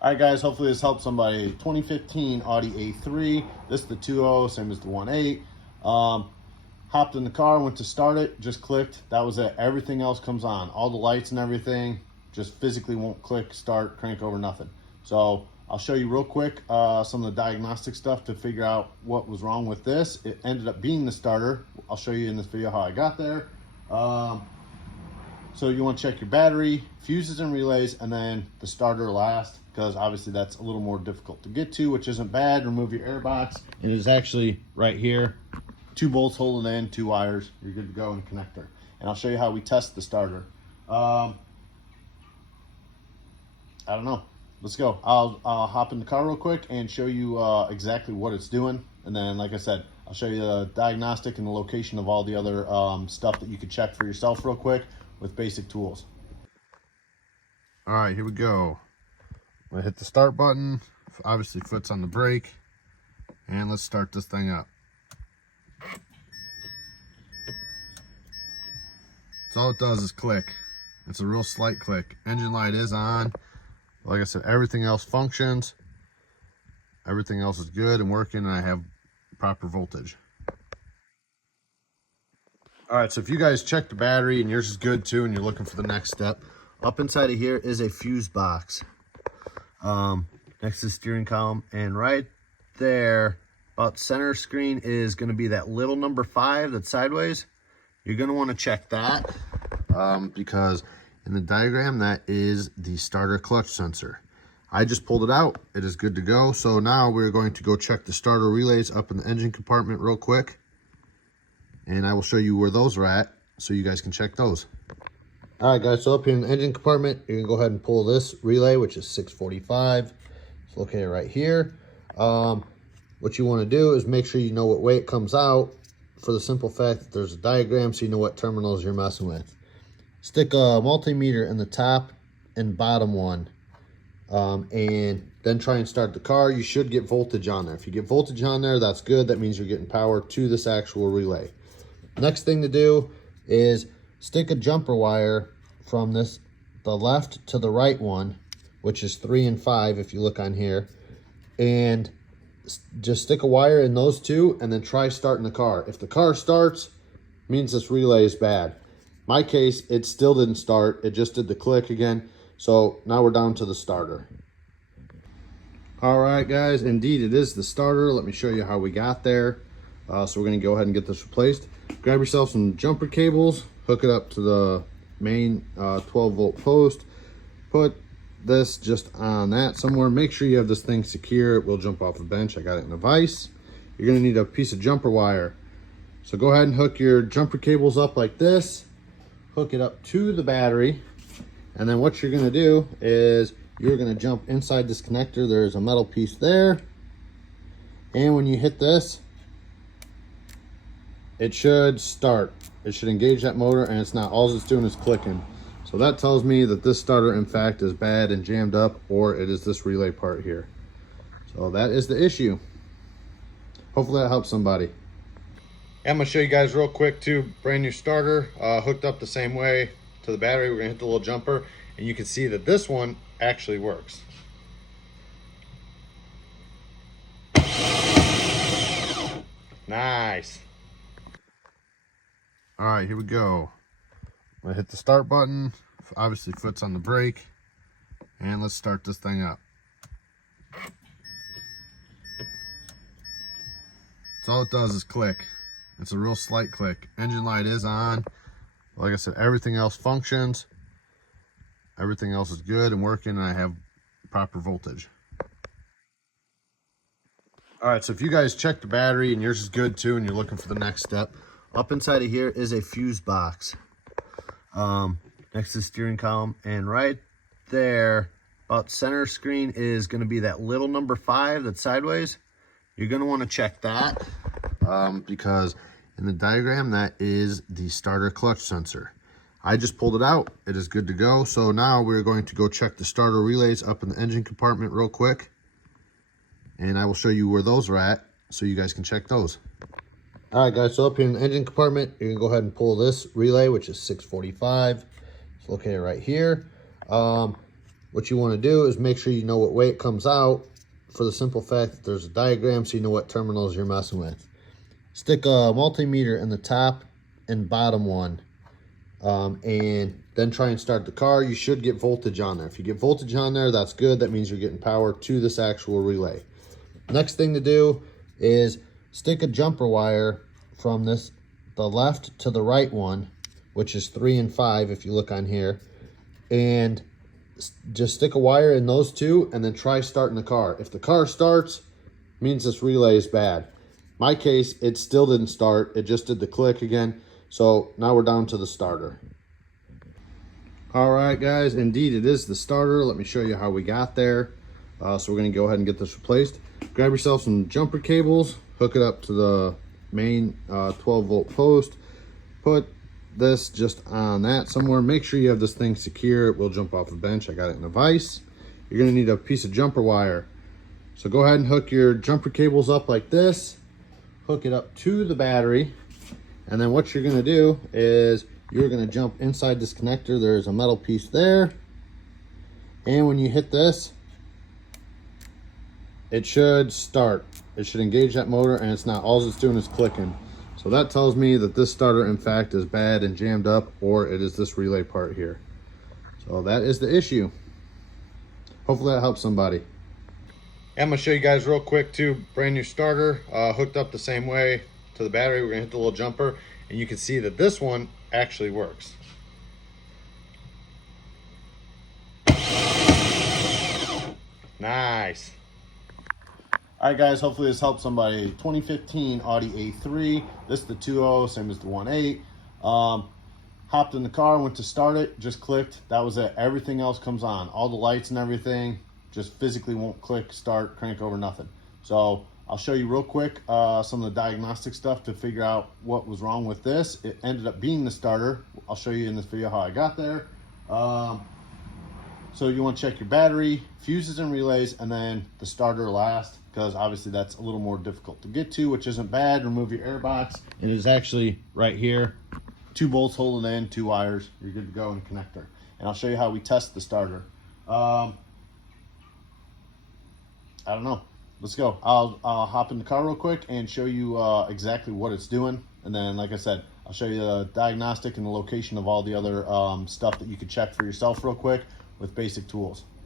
All right, guys, hopefully this helps somebody. 2015 Audi A3. This is the 2.0, same as the 1.8. Hopped in the car, went to start it, just clicked. That was it. Everything else comes on. All the lights and everything just physically won't click, start, crank over, nothing. So I'll show you real quick some of the diagnostic stuff to figure out what was wrong with this. It ended up being the starter. I'll show you in this video how I got there. So you want to check your battery, fuses and relays, and then the starter last, because obviously that's a little more difficult to get to, which isn't bad. Remove your air box. It is actually right here. 2 bolts holding it in, 2 wires. You're good to go, and a connector. And I'll show you how we test the starter. I don't know. Let's go. I'll hop in the car real quick and show you exactly what it's doing. And then, like I said, I'll show you the diagnostic and the location of all the other stuff that you could check for yourself real quick with basic tools. All right, here we go. I'm gonna hit the start button. Obviously, foot's on the brake. And let's start this thing up. So all it does is click. It's a real slight click. Engine light is on. Like I said, everything else functions. Everything else is good and working, and I have proper voltage. All right, so if you guys check the battery and yours is good too, and you're looking for the next step, up inside of here is a fuse box next to the steering column, and right there, about center screen, is going to be that little number 5 that's sideways. You're going to want to check that because in the diagram, that is the starter clutch sensor. I just pulled it out. It is good to go. So now we're going to go check the starter relays up in the engine compartment real quick. And I will show you where those are at so you guys can check those. All right, guys, so up here in the engine compartment, you're gonna go ahead and pull this relay, which is 645. It's located right here. What you wanna do is make sure you know what way it comes out, for the simple fact that there's a diagram so you know what terminals you're messing with. Stick a multimeter in the top and bottom one, and then try and start the car. You should get voltage on there. If you get voltage on there, that's good. That means you're getting power to this actual relay. Next thing to do is stick a jumper wire from the left to the right one, which is 3 and 5 if you look on here, and just stick a wire in those two and then try starting the car. If the car starts, means this relay is bad. My case, it still didn't start. It just did the click again. So now we're down to the starter. All right, guys, indeed it is the starter. Let me show you how we got there. So we're gonna go ahead and get this replaced. Grab yourself some jumper cables, hook it up to the main 12-volt post. Put this just on that somewhere. Make sure you have this thing secure. It will jump off the bench. I got it in a vise. You're gonna need a piece of jumper wire. So go ahead and hook your jumper cables up like this. Hook it up to the battery. And then what you're gonna do is you're gonna jump inside this connector. There's a metal piece there. And when you hit this, it should start. It should engage that motor, and it's not. All it's doing is clicking. So that tells me that this starter, in fact, is bad and jammed up, or it is this relay part here. So that is the issue. Hopefully that helps somebody. I'm gonna show you guys real quick too, brand new starter, hooked up the same way to the battery. We're gonna hit the little jumper, and you can see that this one actually works. Nice. All right, here we go. I'm gonna hit the start button. Obviously, foot's on the brake. And let's start this thing up. So all it does is click. It's a real slight click. Engine light is on. Like I said, everything else functions. Everything else is good and working, and I have proper voltage. All right, so if you guys check the battery and yours is good too, and you're looking for the next step, up inside of here is a fuse box next to the steering column, and right there, about center screen, is going to be that little number 5 that's sideways. You're going to want to check that because in the diagram, that is the starter clutch sensor. I just pulled it out. It is good to go. So now we're going to go check the starter relays up in the engine compartment real quick, and I will show you where those are at so you guys can check those. All right, guys, so up here in the engine compartment, you're gonna go ahead and pull this relay, which is 645. It's located right here. what you want to do is make sure you know what way it comes out, for the simple fact that there's a diagram so you know what terminals you're messing with. Stick a multimeter in the top and bottom one, and then try and start the car. You should get voltage on there. If you get voltage on there, that's good. That means you're getting power to this actual relay. Next thing to do is stick a jumper wire from the left to the right one, which is 3 and 5 if you look on here, and just stick a wire in those two and then try starting the car. If the car starts, means this relay is bad. My case, it still didn't start. It just did the click again. So now we're down to the starter. All right, guys, indeed it is the starter. Let me show you how we got there. So we're gonna go ahead and get this replaced. Grab yourself some jumper cables, hook it up to the main 12-volt post. Put this just on that somewhere. Make sure you have this thing secure. It will jump off the bench. I got it in a vise. You're gonna need a piece of jumper wire. So go ahead and hook your jumper cables up like this. Hook it up to the battery. And then what you're gonna do is you're gonna jump inside this connector. There's a metal piece there. And when you hit this, it should start. It should engage that motor, and it's not. All it's doing is clicking. So that tells me that this starter, in fact, is bad and jammed up, or it is this relay part here. So that is the issue. Hopefully that helps somebody. I'm gonna show you guys real quick too, brand new starter, hooked up the same way to the battery. We're gonna hit the little jumper, and you can see that this one actually works. Nice. All right, guys, hopefully this helps somebody. 2015 Audi A3. This is the 2.0, same as the 1.8. Hopped in the car, went to start it, just clicked. That was it. Everything else comes on. All the lights and everything just physically won't click, start, crank over, nothing. So I'll show you real quick some of the diagnostic stuff to figure out what was wrong with this. It ended up being the starter. I'll show you in this video how I got there. So you want to check your battery, fuses and relays, and then the starter last, because obviously that's a little more difficult to get to, which isn't bad. Remove your air box. It is actually right here. 2 bolts holding in, 2 wires. You're good to go, and a connector. And I'll show you how we test the starter. I don't know. Let's go. I'll hop in the car real quick and show you exactly what it's doing. And then, like I said, I'll show you the diagnostic and the location of all the other stuff that you could check for yourself real quick with basic tools.